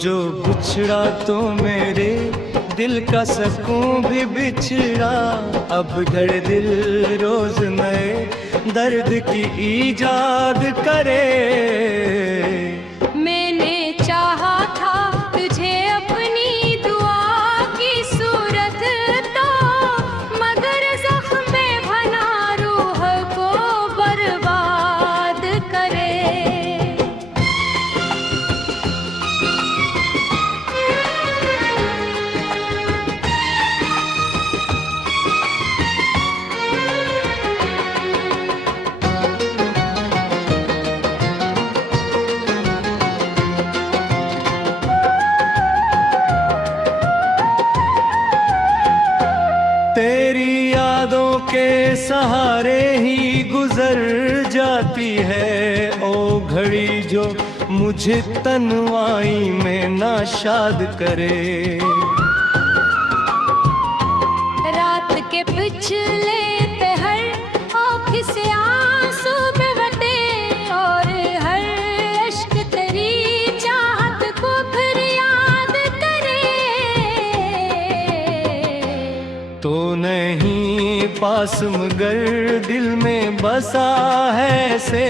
जो बिछड़ा तो मेरे दिल का सुकून भी बिछड़ा। अब घर दिल रोज नए दर्द की इजाद करे। मैंने चाहा था तुझे अपनी दुआ की सूरत तो, मगर ज़ख्म भना रूह को बर्बाद करे। तेरी यादों के सहारे ही गुजर जाती है ओ घड़ी जो मुझे तन्हाई में नाशाद करे। रात के पिछले पहर आँख से आंसू बहते, और हर अश्क तेरी चाहत को फिर याद करे। तो नहीं पास मगर दिल में बसा है से,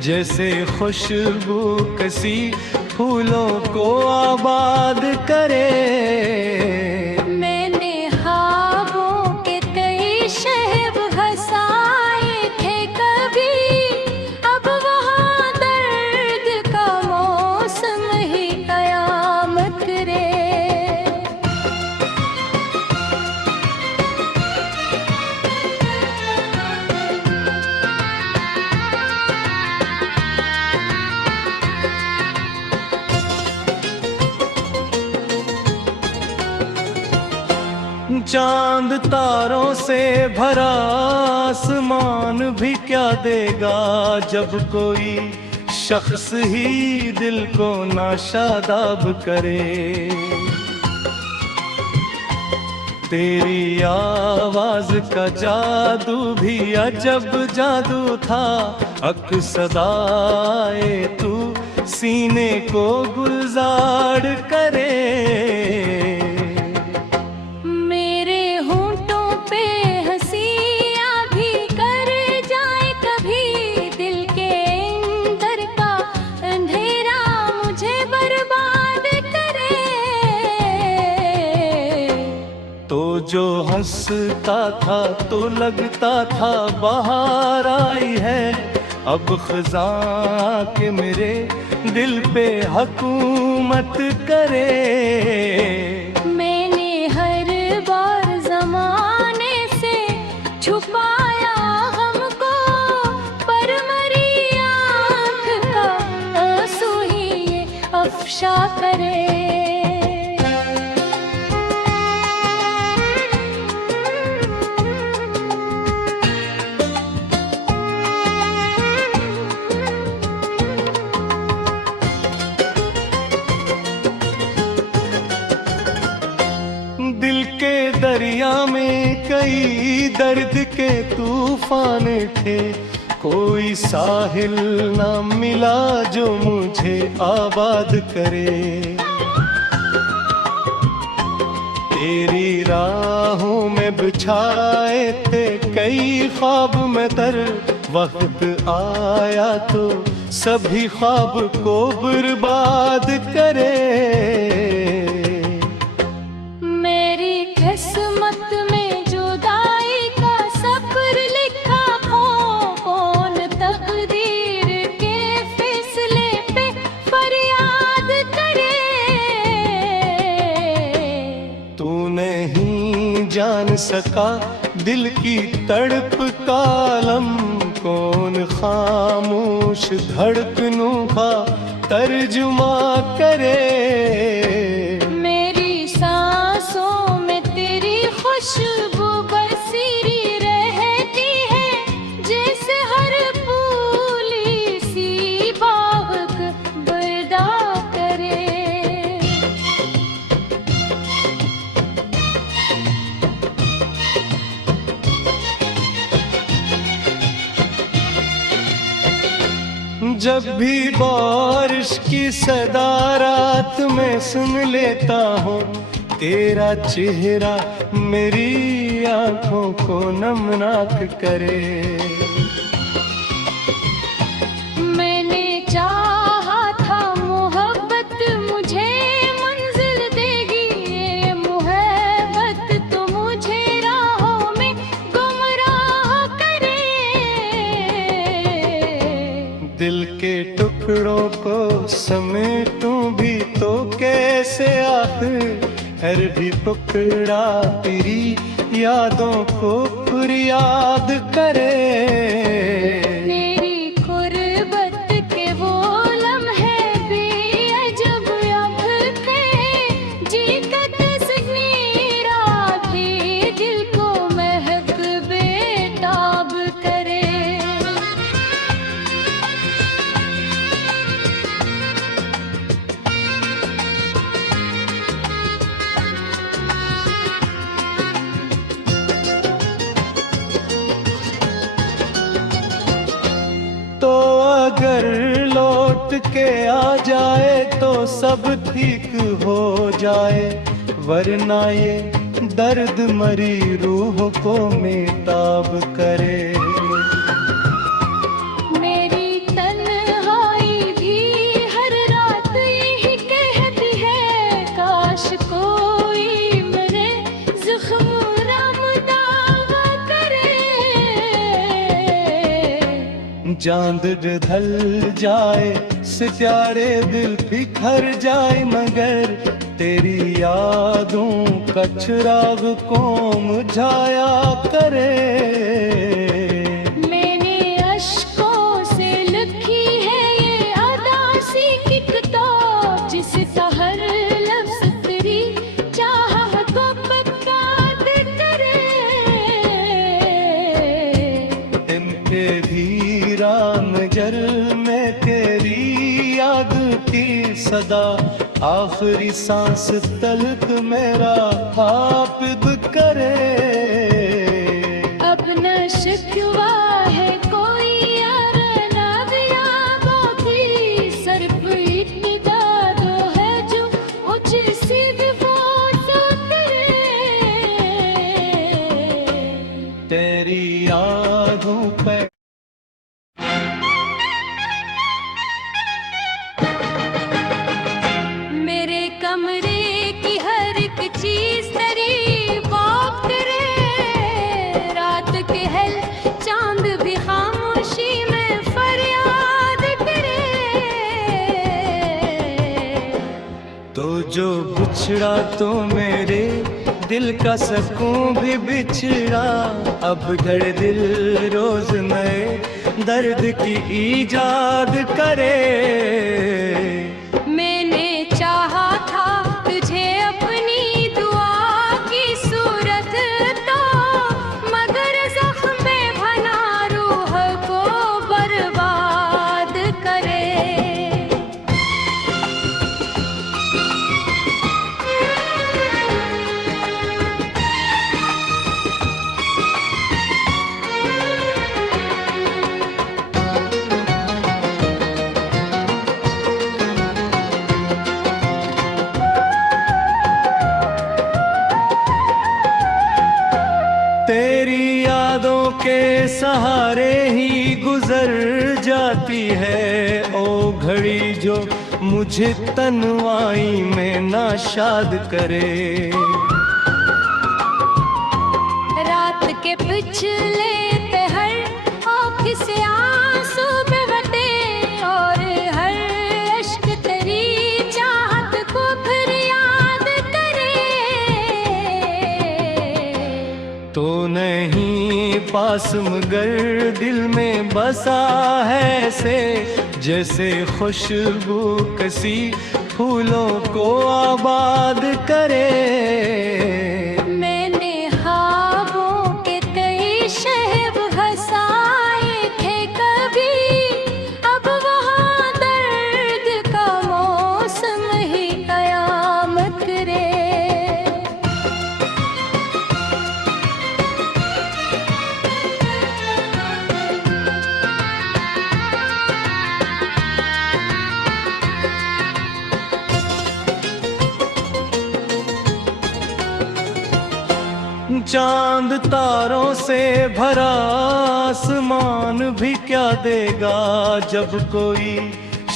जैसे खुशबू कसी फूलों को आबाद करे। मैंने ख्वाबों के कई शहब हंसाए थे कभी, अब वहाँ दर्द का मौसम ही कयामत करे। चांद तारों से भरा आसमान भी क्या देगा, जब कोई शख्स ही दिल को नाशादाब करे। तेरी आवाज का जादू भी अजब जादू था, अक्सदाए तू सीने को गुलजार करे। तो जो हंसता था तो लगता था बाहर आई है, अब खज़ां के मेरे दिल पे हुकूमत करे। मैंने हर बार ज़माने से छुपाया हमको, पर मरी आँख का आंसू ही ये अफ़शा करे। दिल के दरिया में कई दर्द के तूफान थे, कोई साहिल ना मिला जो मुझे आबाद करे। तेरी राहों में बिछाए थे कई ख्वाब में तर, वक्त आया तो सभी ख्वाब को बर्बाद करे। किस्मत में जुदाई का सफर लिखा हो, कौन तकदीर के फैसले पे फरियाद करे। तू नहीं जान सका दिल की तड़प का आलम, कौन खामोश धड़कनों का तर्जुमा करे। खुशबू बरसी रहती है, जैसे हर फूली सी बाग बरदा करे। जब भी बारिश की सदा रात में सुन लेता हूँ, तेरा चेहरा मेरी आंखों को नमनाक करे। मैंने चाहा था मोहब्बत मुझे मंजिल देगी, ये मोहब्बत तो मुझे राहों में गुमराह करे। दिल के टुकड़ों को समेटूं भी तो कैसे, आखिर हर भी टुकड़ा तेरी यादों को फरियाद करे। मेरी गुर्बत के वो लम्हे बेअजब अब थे, जीता तस्वीर भी दिल को महक बेताब करे। तो अगर लौट के आ जाए तो सब ठीक हो जाए, वरना ये दर्द मरी रूह को बेताब करे। मेरी तन्हाई भी हर रात यही कहती है, काश कोई मेरे ज़ख्म दावा करे। चांद ढल जाए सितारे दिल बिखर जाए, मगर तेरी यादों का चिराग को मुझाया करे। मैंने अश्कों से लिखी है ये अदासी की किताब, जिसका हर लफ्ज़ तेरी चाहत को बर्बाद करे। इनके धीरा नजर में तेरी याद की सदा, आखिरी सांस तलक मेरा हाफिज करे। अब न शिकवा है कोई यार ना यादों की, सिर्फ इब्तिदा दो है जो मुझसे वो तो करे। तेरी यादों पे मेरे कमरे की हर एक चीज तेरी बात करे। रात के हल चांद भी खामोशी में फरियाद करे। तो जो बिछड़ा तो मेरे दिल का सुकून भी बिछड़ा, अब घर दिल रोज नए दर्द की ईजाद करे। मैंने चाहा था तुझे अपनी दुआ की सूरत तो, मगर ज़ख्म भना रूह को बर्बाद करे। तेरी यादों के सहारे ही गुजर जाती है ओ घड़ी, जो मुझे तन्हाई में नाशाद करे। रात के पिछले पहर आँख से आंसू बहते, और हर अश्क तेरी चाहत को फिर याद करे। तो नहीं पास मगर दिल में बसा है से, जैसे खुशबू कसी फूलों को आबाद करे। मैंने ख्वाबों के कई शहब हंसाए थे कभी, अब वहाँ दर्द का मौसम ही कयामत करे। चांद तारों से भरा आसमान भी क्या देगा जब कोई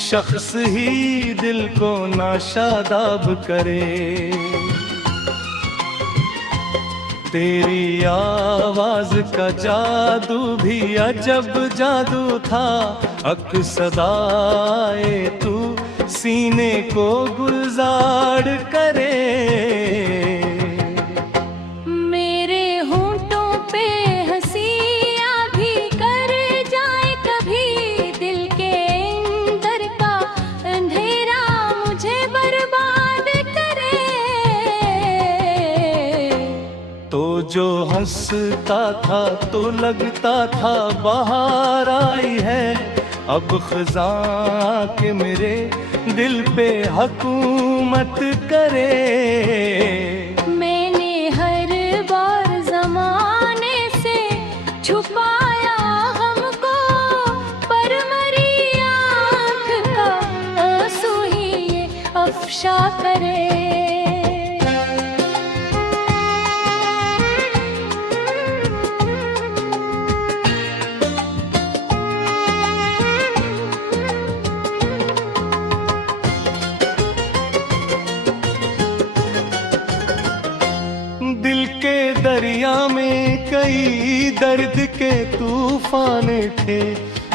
शख्स ही दिल को नाशादाब करे। तेरी आवाज का जादू भी अजब जादू था, अक्सदाए तू सीने को गुलजार करे। मेरे होंठों पे हंसियां भी कर जाए कभी, दिल के अंदर का अंधेरा मुझे बर्बाद करे। तो जो हंसता था तो लगता था बाहर आई है, अब खज़ां के मेरे दिल पे हुकूमत करे। मैंने हर बार ज़माने से छुपाया हमको, पर मरी आँख का आंसू ही ये अफ़शा करे। दिल के दरिया में कई दर्द के तूफान थे,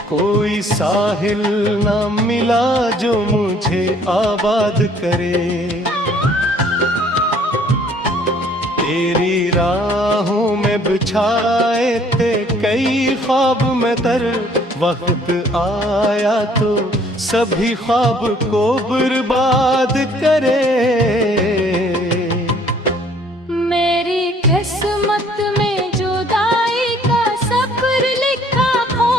कोई साहिल ना मिला जो मुझे आबाद करे। तेरी राहों में बिछाए थे कई ख्वाब में तर, वक्त आया तो सभी ख्वाब को बर्बाद करे। किस्मत में जुदाई का सफ़र लिखा हो,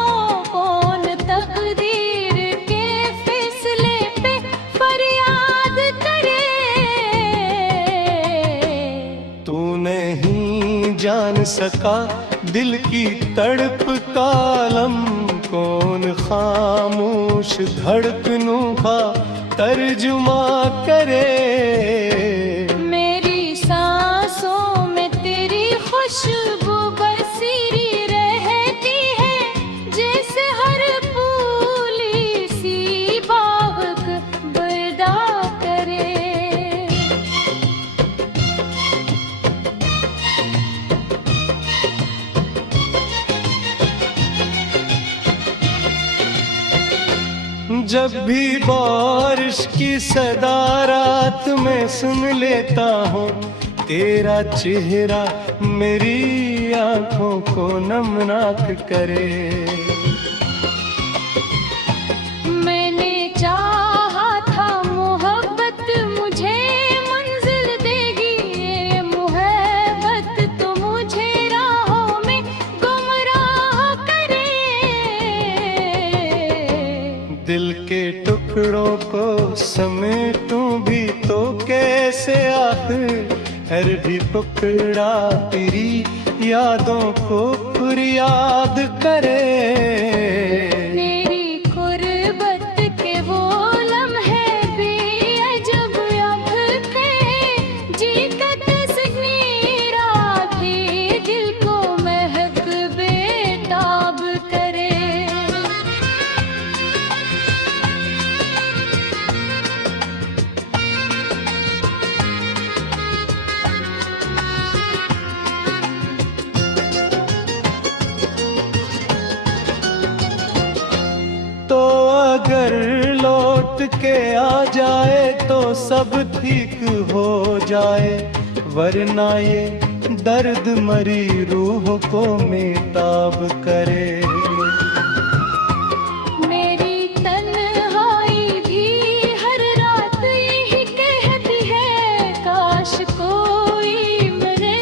कौन तकदीर के फैसले पे फरियाद करे। तू नहीं जान सका दिल की तड़प का आलम, कौन खामोश धड़कनों का तर्जुमा करे। खुशबू बरसीरी रहती है, जैसे हर फूली सी बाग बरदा करे। जब भी बारिश की सदा रात में सुन लेता हूँ, तेरा चेहरा मेरी आंखों को नमनाक करे। मैंने चाहा था मोहब्बत मुझे मंजिल देगी, ये मोहब्बत तो मुझे राहों में गुमराह करे। दिल के टुकड़ों को समेटूं भी तो कैसे आखिर, हर भी टुकड़ा तेरी यादों को फरियाद करे। तेरी कुर्बत के वो लम्हे भी अजब अब थे, जीता तस्वीरा भी दिल को महक बेताब करे। तो अगर लौट के आ जाए तो सब ठीक हो जाए, वरना ये दर्द मरी रूह को बेताब करे। मेरी तन्हाई भी हर रात यही कहती है, काश कोई मेरे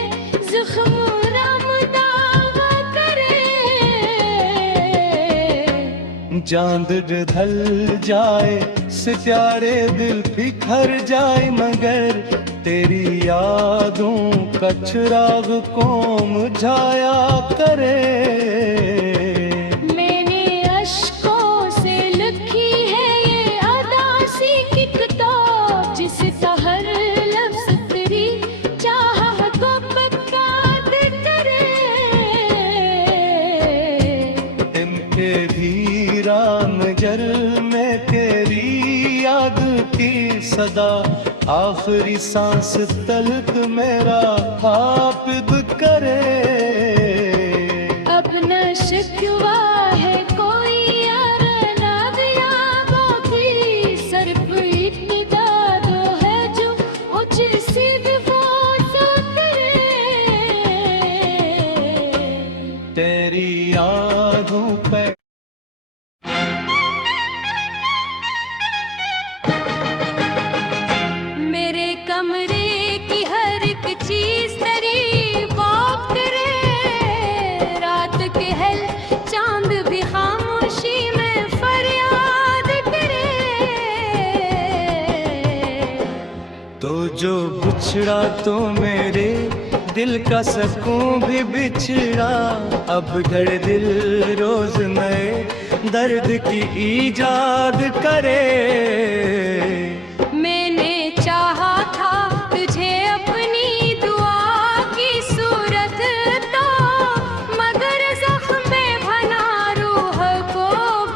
ज़ख्म दावा करे। चांद ढल जाए सितारे दिल बिखर जाए, मगर तेरी यादों का चिराग को मुझाया करे। मैंने अश्कों से लिखी है ये अदासी की किताब, जिसका हर लफ्ज़ तेरी चाहत को बर्बाद के धीरा नजर में तेरी याद की सदा, आखिरी सांस तलक मेरा हाफिज करे। अब न शिकवा है कोई यार ना यादों की, सिर्फ इब्तिदा दो है जो मुझसे वो तो तेरी यादों पे मेरे कमरे की हर एक चीज तेरी बात करे। रात के हल चांद भी खामोशी में फरियाद करे। तो जो बिछड़ा तो मेरे दिल का सुकून भी बिछड़ा, अब घर दिल रोज नए दर्द की ईजाद करे। मैंने चाहा था तुझे अपनी दुआ की सूरत तो, मगर ज़ख्म भना रूह को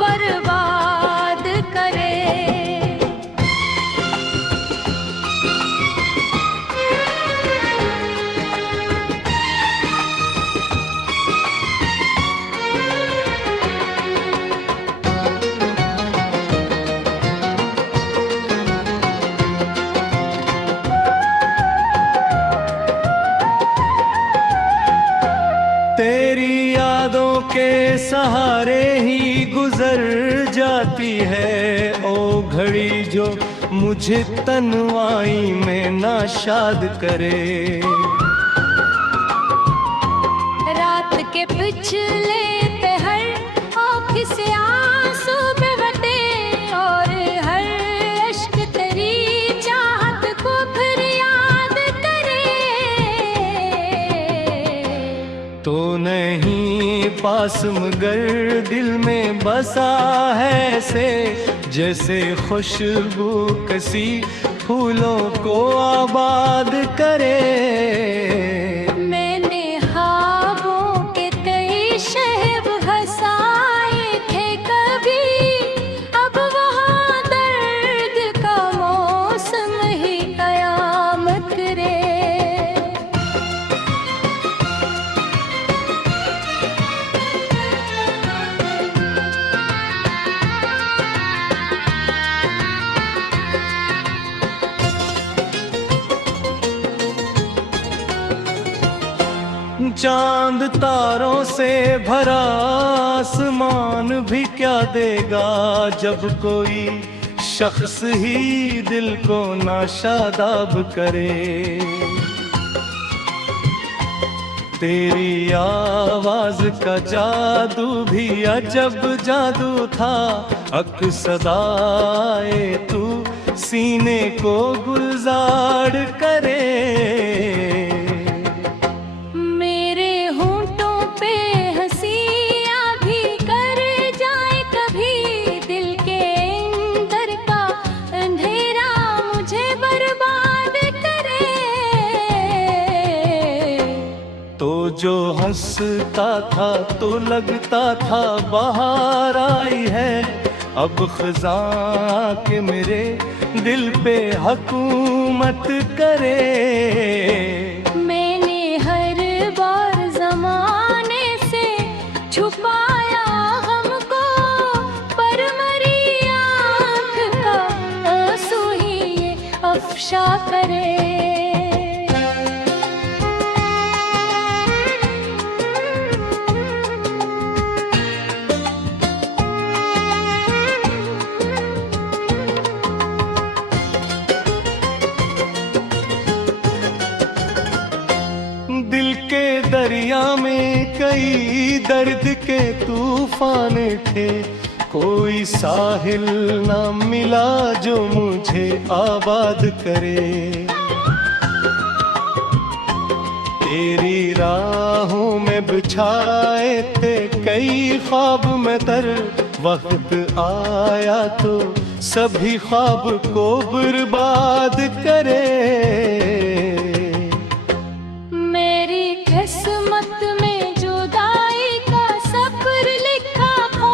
बर्बाद करे। तेरी यादों के सहारे ही गुजर जाती है ओ घड़ी, जो मुझे तन्हाई में नाशाद करे। रात के पिछले पहर आँख से आंसू बहते, और हर अश्क तेरी चाहत को फिर याद करे। तो नहीं पास मगर दिल में बसा है से, जैसे खुशबू कसी फूलों को आबाद करे। मैंने ख्वाबों के कई शहब हंसाए थे कभी, अब वहाँ दर्द का मौसम ही कयामत करे। चांद तारों से भरा आसमान भी क्या देगा, जब कोई शख्स ही दिल को नाशादाब करे। तेरी आवाज का जादू भी अजब जादू था, अक्सदाए तू सीने को गुलजार करे। तो जो हंसता था तो लगता था बाहर आई है, अब खज़ां के मेरे दिल पे हुकूमत करे। मैंने हर बार ज़माने से छुपाया हमको, पर मरी आँख का आंसू ही ये अफ़शा करे। दिल के दरिया में कई दर्द के तूफान थे, कोई साहिल ना मिला जो मुझे आबाद करे। तेरी राहों में बिछाए थे कई ख्वाब में तर, वक्त आया तो सभी ख्वाब को बर्बाद करे। मेरी किस्मत में जुदाई का सफर लिखा खो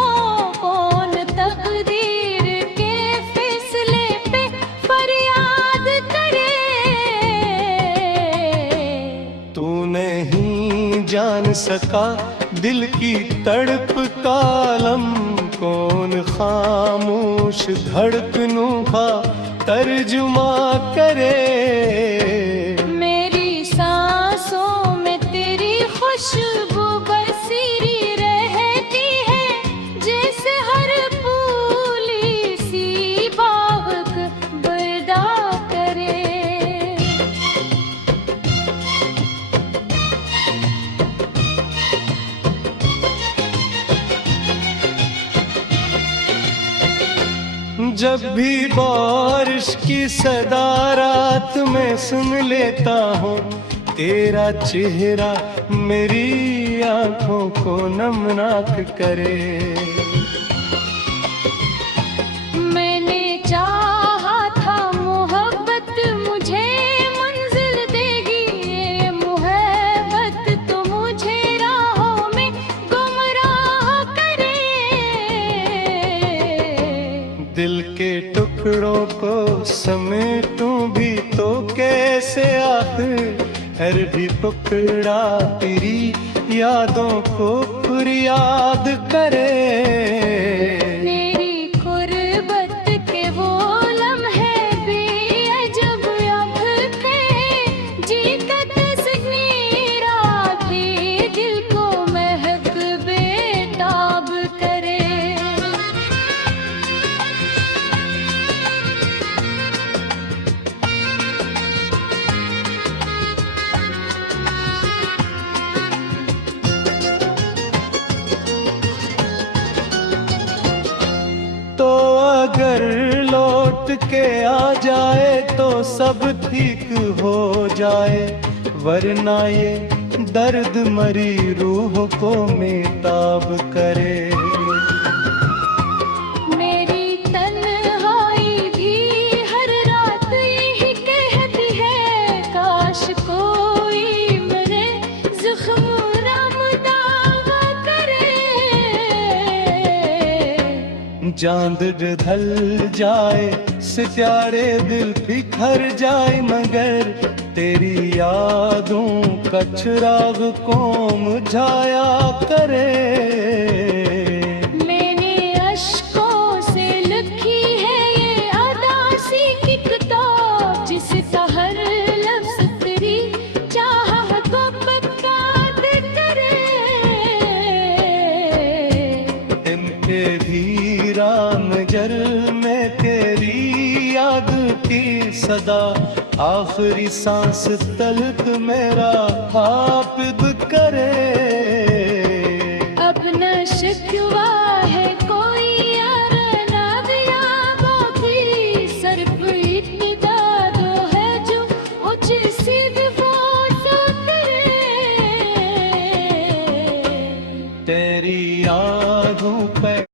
जान सका दिल की तड़प कालम, कौन खामोश धड़कनों का तर्जुमा करे। मेरी सांसों में तेरी खुशबू बरसीरी रहती है, जैसे हर फूली सी बाग बरदा करे। जब भी बारिश की सदा रात में सुन लेता हूँ, तेरा चेहरा मेरी आंखों को नमनाक करे। मैंने चाहा था मोहब्बत मुझे मंजिल देगी, ये मोहब्बत तो मुझे राहों में गुमराह करे। दिल के टुकड़ों को समेटूं भी तो कैसे, आखिर हर भी टुकड़ा तेरी यादों को फरियाद करे। मेरी गुर्बत के वो लम्हे बेअजब अब थे, जीता तस्वीर भी दिल को महक बेताब करे। तो अगर लौट के आ जाए तो सब ठीक हो जाए, वरना ये दर्द मरी रूह को बेताब करे। मेरी तन्हाई भी हर रात यही कहती है, काश कोई मेरे ज़ख्म दावा करे। चांद ढल जाए सितारे दिल बिखर जाए, मगर तेरी यादों का चिराग को मुझाया करे। मैंने अश्कों से लिखी है ये अदासी की किताब, जिसका हर लफ्ज़ तेरी चाहत को बर्बाद करे। इनके धीरा नजर में तेरी याद की सदा, आखिरी सांस तलक मेरा हाफिज करे। अब न शिकवा है